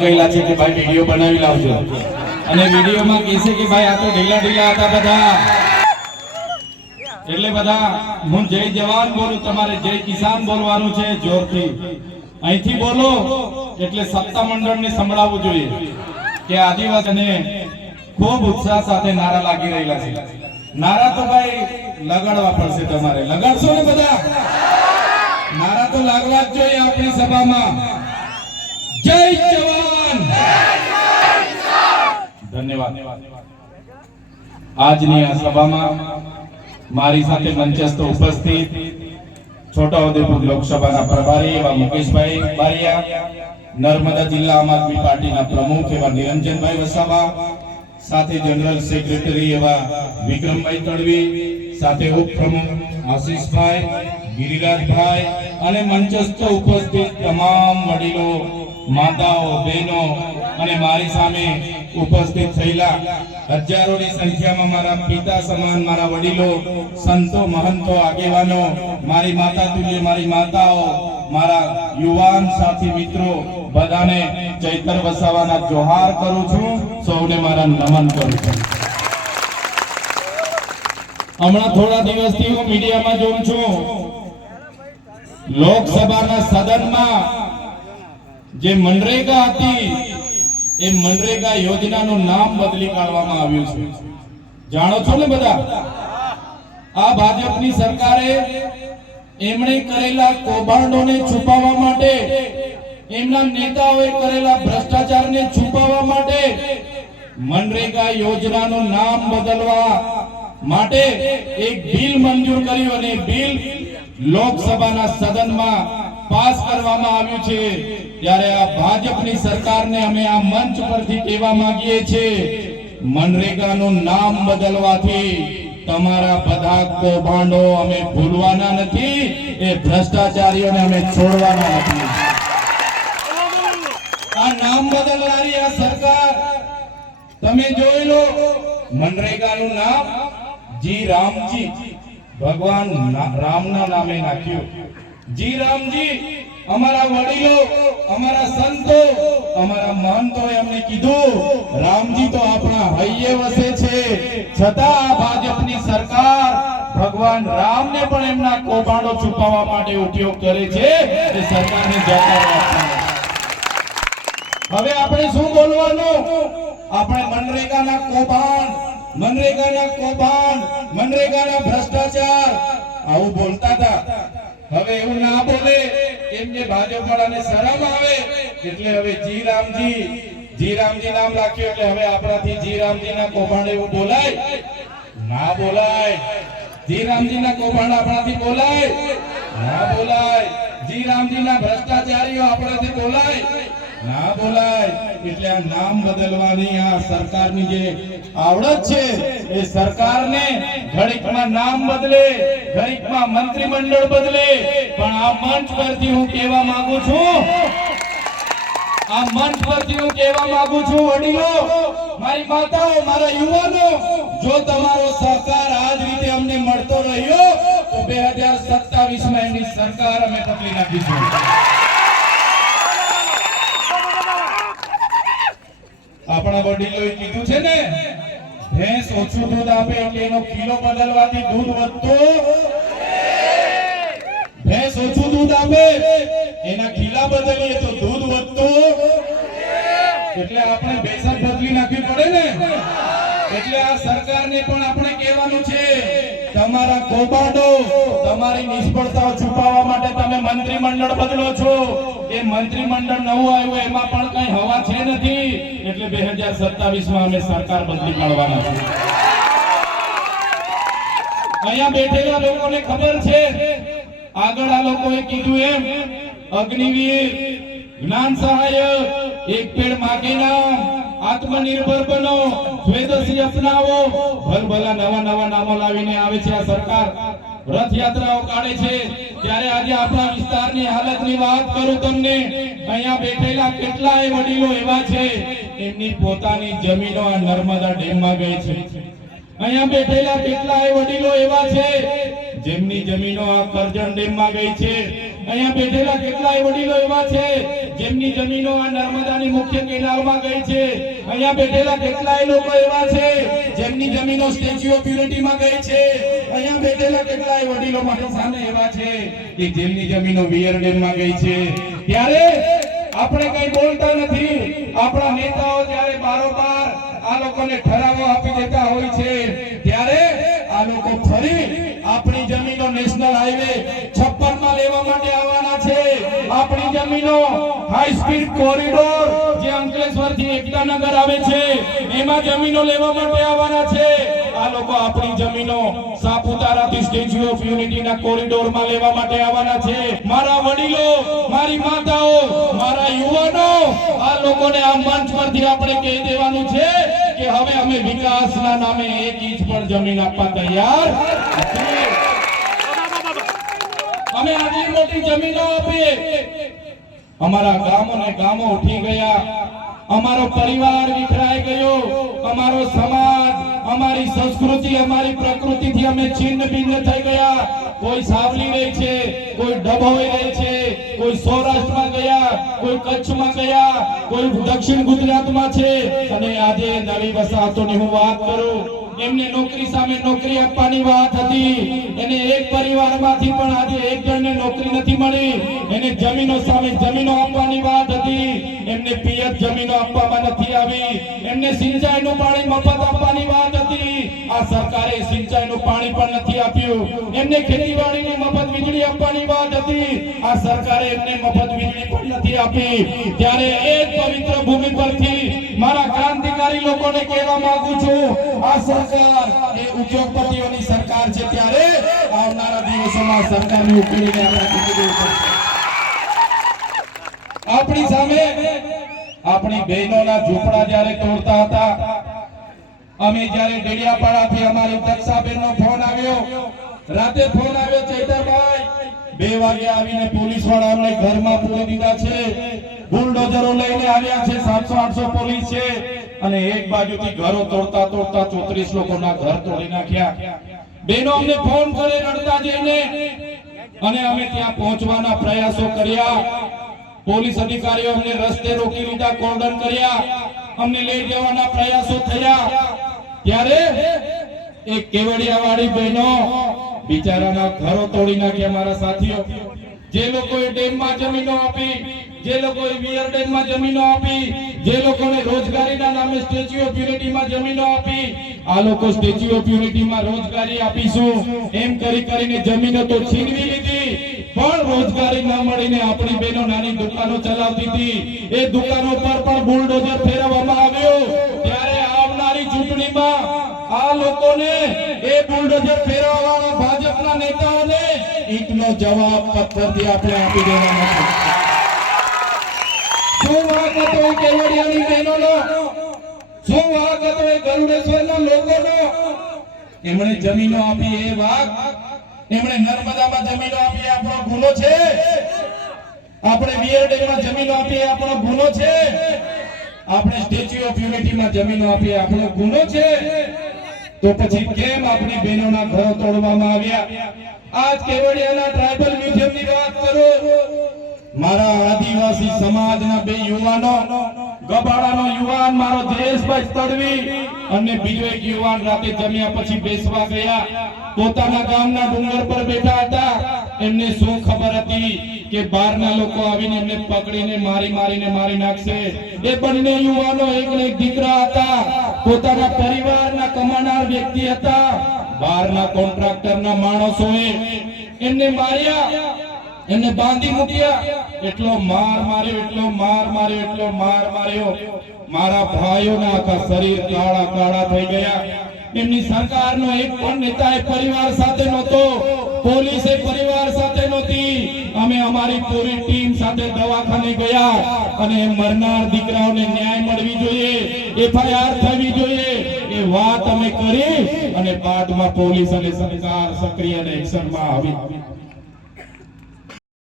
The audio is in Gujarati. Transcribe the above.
કહેલા છે કે ભાઈ વિડિયો બનાવી લાવજો અને વિડિયોમાં કહેશે કે ભાઈ આ તો ઢીલા ઢીલા હતા બધા, એટલે બધા હું જય જવાન બોલું, તમારે જય કિસાન બોલવાનું છે જોરથી. અહીંથી બોલો એટલે સત્તા મંડળને સંભળાવવું જોઈએ કે આદિવાસીને ખૂબ ઉત્સાહ સાથે નારા લાગી રહેલા છે. નારા તો ભાઈ લગાડવા પડશે, તમારે લગાડશો ને બધા? નારા તો લાગવા જ જોઈએ આપણી સભામાં. જય જવાન. ધન્યવાદ. આજની આ સભામાં મારી સાથે મંચસ્થ ઉપસ્થિત છોટાઉદેપુર લોકસભાના પ્રભારી એવા મુકેશભાઈ બારિયા, નર્મદા જિલ્લા આમ આદમી પાર્ટીના પ્રમુખ એવા નિરંજનભાઈ વસાવા, સાથે જનરલ સેક્રેટરી એવા વિક્રમભાઈ તડવી, સાથે ઉપપ્રમુખ આશીષભાઈ, ગિરિરાજભાઈ અને મંચસ્થ ઉપસ્થિત તમામ વડીલો, માતાઓ, બહેનો અને મારી સામે ઉપસ્થિત થયેલા હજારોની સંખ્યામાં મારા પિતા સમાન મારા વડીલો, સંતો, મહંતો, આગેવાનો, મારી માતા તુલ્ય મારી માતાઓ, મારા યુવાન સાથી મિત્રો, બધાને ચૈતર વસાવાના જોહાર કરું છું, સૌને મારા નમન કરું છું. હમણાં થોડા દિવસથી હું મીડિયામાં જોઉં છું, લોકસભાના સદનમાં જે મનરેગા હતી એ મનરેગા યોજનાનું નામ બદલી કાઢવામાં આવ્યું છે. જાણો છો ને બધા? આ ભાજપની સરકારે એમણે કરેલા કૌભાંડોને છુપાવવા માટે, એમના નેતાઓએ કરેલા ભ્રષ્ટાચારને છુપાવવા માટે મનરેગા યોજનાનું નામ બદલવા માટે એક બિલ મંજૂર કર્યું અને બિલ લોકસભાના સદનમાં પાસ કરવામાં આવ્યું છે. ત્યારે આ ભાજપની સરકારને અમે આ મંચ પરથી કહેવા માંગીએ છીએ, મનરેગાનું નામ બદલવાથી તમારા બધા કૌભાંડો અમે ભૂલવાના નથી, એ ભ્રષ્ટાચારીઓને અમે છોડવાના નથી. આ નામ બદલનારી આ સરકાર તમે જોઈ લો, મનરેગાનું નામ જી રામજી, ભગવાન રામના નામે નાખ્યું. જી રામજી, અમારા વડીલો, અમારા સંતો, અમારા મહંતોએ અમને કીધું રામજી તો આપણા હૈયે વસે છે, છતાં આ ભાજપની સરકાર ભગવાન રામને પણ એમના કૌભાંડો છુપાવવા માટે ઉપયોગ કરે છે. એ સરકારને જવાબ આપવાનો. હવે આપણે શું બોલવાનું? આપણે મનરેગાના કૌભાંડ, મનરેગાના ભ્રષ્ટાચાર આવું બોલતા હતા. હવે એવું ના બોલે, કેમ કે ભાજપ વાળાને શરમ આવે, એટલે હવે જી રામજી નામ રાખ્યું, એટલે હવે આપણાથી જી રામજીના કૌભાંડ એવું બોલાય? ના બોલાય. જી રામજીના કૌભાંડ આપણાથી બોલાય? ના બોલાય. જી રામજીના ભ્રષ્ટાચારીઓ આપણાથી બોલાય? ના બોલાય. એટલે આ નામ બદલવાની આ સરકારની જે આવડત છે, એ સરકારને ઘડીકમાં નામ બદલે, ઘડીકમાં મંત્રીમંડળ બદલે, પણ આ મંચ પરથી હું કહેવા માંગુ છું, વડીલો, મારી માતાઓ, મારા યુવાનો, જો તમારો સહકાર આ જ રીતે અમને મળતો રહ્યો તો 2027માં એની સરકાર અમે બદલી નાખીશું. આપણા વડીલોએ કીધું છે ને, ભેંસ ઓછું દૂધ આપે એટલે એનો કિલો બદલવાથી દૂધ વધતું, ભેંસ ઓછું દૂધ આપે એના કિલા બદલીએ તો દૂધ વધતું, એટલે આપણે ભેંસ બદલી નાખવી પડે ને. એટલે આ સરકારને પણ આપણે કહેવાનું છે, તમારા કૌભાંડો, તમારી નિષ્ફળતાઓ છુપાવવા માટે તમે મંત્રીમંડળ બદલો છો. એ મંત્રીમંડળ નવું આવ્યું, એમાં પણ કઈ હવા છે નથી, એટલે 2027માં અમે સરકાર બદલી કાઢવાના છે. અહીંયા બેઠેલા લોકોને ખબર છે, આગળ આ લોકોએ કીધું એમ, અગ્નિવીર, જ્ઞાન સહાયક, એક પેડ માગે નામ, આત્મનિર્ભર બનો, સ્વદેશી અપનાવો, ભલભલા નવા નામો લાવીને આવે છે આ સરકાર. રથયાત્રાઓ કાઢે છે. ત્યારે આજે આપણા વિસ્તારની હાલતની વાત કરું તમને, અહીંયા બેઠેલા કેટલાય વડીલો એવા છે, એમની પોતાની જમીનો આ નર્મદા ડેમમાં ગઈ છે. અહીંયા બેઠેલા કેટલાય વડીલો એવા છે જેમની જમીનો આ કરજણ ડેમમાં ગઈ છે. અહીંયા બેઠેલા કેટલાય વડીલો એવા છે જેમની જમીનો આ નર્મદાની મુખ્ય કેનાલમાં ગઈ છે. અહીંયા બેઠેલા કેટલાય લોકો એવા છે જેમની જમીનો સ્ટેચ્યુ ઓફ યુનિટીમાં ગઈ છે. અહીંયા બેઠેલા કેટલાય વડીલો મારી સામે એવા છે કે જેમની જમીનો વિયર ડેમમાં ગઈ છે. ત્યારે આપણે કઈ બોલતા નથી. આપણા નેતાઓ જ્યારે બારોબાર આ લોકોને ઠરાવો આપી દેતા હોય છે, ત્યારે આ લોકો ફરી આપણી જમીનો નેશનલ હાઈવે 56 માં લેવા માટે આવવાના છે. આપણી જમીનો હાઈ સ્પીડ કોરિડોર જે અંકલેશ્વર થી એકતાનગર આવે છે એમાં જમીનો લેવા માટે આવવાના છે. આ લોકો આપણી જમીનો સાપુતારાથી સ્ટેચ્યુ ઓફ યુનિટીના કોરિડોરમાં લેવા માટે આવવાના છે. મારા વડીલો, મારી માતાઓ, મારા યુવાનો, આ લોકોને આ મંચ પરથી આપણે કહી દેવાનું છે કે હવે અમે વિકાસના નામે એક ઇંચ પણ જમીન આપવા તૈયાર નથી. અમે આટલી મોટી જમીનો આપીએ, અમારા ગામો ઉઠી ગયા, અમારો પરિવાર વિખરાઈ ગયો, અમારો સમાજ, અમારી સંસ્કૃતિ, અમારી પ્રકૃતિથી અમે છિન્ન ભિન્ન થઈ ગયા. કોઈ સાવલી રહે છે, કોઈ ડભોઈ રહે છે, કોઈ સૌરાષ્ટ્રમાં ગયા, કોઈ કચ્છમાં ગયા, કોઈ દક્ષિણ ગુજરાતમાં છે. અને આજે નવી વસાહતોની હું વાત કરું, એમને નોકરી સામે નોકરી આપવાની વાત હતી. એને એક પરિવારમાંથી પણ આજે એક જણને નોકરી નથી મળી. એને જમીનો સામે જમીનો આપવાની વાત હતી. એમને પિયત જમીનો આપવામાં નથી આવી. એમને સિંચાઈનું પાણી મફત આપવાની વાત હતી. આ સરકારે સિંચાઈનું પાણી પણ નથી આપ્યું. એમને ખેતીવાડીની મફત વીજળી આપવાની વાત હતી. આ સરકારે એમને મફત વીજળી પણ નથી આપી. ત્યારે એ પવિત્ર ભૂમિ પરથી મારા ક્રાંતિકારી લોકોને કહેવા માંગુ છું, આ સરકાર એ ઉદ્યોગપતિઓની સરકાર છે. ત્યારે આવનારા દિવસોમાં સરકારને ઉકેલીને આપણે જીતી જવું પડશે. આપણી સામે આપણી બહેનોના ઝૂંપડા જ્યારે તોડતા હતા, અમે જ્યારે ડેડિયાપાડાથી અમારી દક્ષાબેનનો ફોન આવ્યો, રાતે ફોન આવ્યો, ચૈતરભાઈ 2 વાગે આવીને પોલીસ વાળા અમને ઘરમાં પૂરી દીધા છે, બુલડોઝરો લઈને આવ્યા છે, 700-800 પોલીસ છે, અને એક બાજુથી ઘરો તોડતા 34 લોકોના ઘર તોડી નાખ્યા. બહેનો અમને ફોન કરે રડતા જઈને, અને અમે ત્યાં પહોંચવાના પ્રયાસો કર્યા. પોલીસ અધિકારીઓ અમને રસ્તે રોકી લીધા, કોર્ડન કર્યા, અમને લઈ જવાના પ્રયાસો થયા. ત્યારે એક કેવડિયાવાળી બહેનો બિચારાના ઘરો તોડી નાખ્યા. મારા સાથીઓ, જે લોકોએ ડેમમાં જમીનો આપી, જે લોકોએ વિયર ડેમમાં જમીનો આપી, જે લોકોને રોજગારીના નામે સ્ટેચ્યુ ઓફ યુનિટીમાં જમીનો આપી, આ લોકો સ્ટેચ્યુ ઓફ યુનિટીમાં રોજગારી આપીશું એમ કરીને જમીનો તો છીનવી લીધી, પણ રોજગારી ન મળીને આપણી બહેનો નાની દુકાનો ચલાવતી હતી. એ દુકાનો પર પણ બુલડોઝર ફેરવવામાં આવ્યો. ત્યારે આવનારી ચૂંટણીમાં આ લોકોને, એ બુલડોઝર ફેરવવાવાળા ભાજપના નેતાઓને ઈંટનો જવાબ પથ્થરથી આપણે આપી દેવાનો છે. શું વાંક હતો એ કેવડિયાની બહેનોનો? શું વાંક હતો એ ગરુડેશ્વરના લોકોનો? એમણે જમીનો આપી એ વાંક? એમણે નર્મદામાં જમીનો આપી એ આપણો ગુનો છે? આપણે વિયર ડેમમાં જમીનો આપી એ આપણો ગુનો છે? આપણે સ્ટેચ્યુ ઓફ યુનિટીમાં જમીનો આપી એ આપણો ગુનો છે? તો પછી કેમ આપણી બહેનોના ઘરો તોડવામાં આવ્યા? આજ કેવડિયાના ટ્રાઇબલ મ્યુઝિયમની વાત કરો. મારા આદિવાસી સમાજના 2 યુવાનો, ગબાડાનો યુવાન મારો જયેશભાઈ તડવી અને બીજો એક યુવાન રાતે જમ્યા પછી બેસવા ગયા. પોતાના ગામના ડુંગર પર બેઠા હતા. એમને શું ખબર હતી કે બહારના લોકો આવીને એમને પકડીને મારી નાખશે. એ બંને યુવાનો એકને એક દીકરા હતા, પોતાના પરિવારના કમાનાર વ્યક્તિ હતા. બહારના કોન્ટ્રાક્ટરના માણસોએ એમને માર્યા, એમને બાંધી મૂક્યા. એટલો માર માર્યો. મારા ભાઈઓના આખા શરીર કાળા થઈ ગયા. એમની સરકારનો એક પણ નેતા એ પરિવાર સાથે નહોતો, પોલીસ એ પરિવાર સાથે નહોતી. અમે અમારી પૂરી ટીમ સાથે દવાખાને ગયા અને મરનાર દીકરાઓને ન્યાય મળવી જોઈએ, FIR થવી જોઈએ એ વાત અમે કરી અને બાદમાં પોલીસ અને સરકાર સક્રિય અને એક્શનમાં આવી.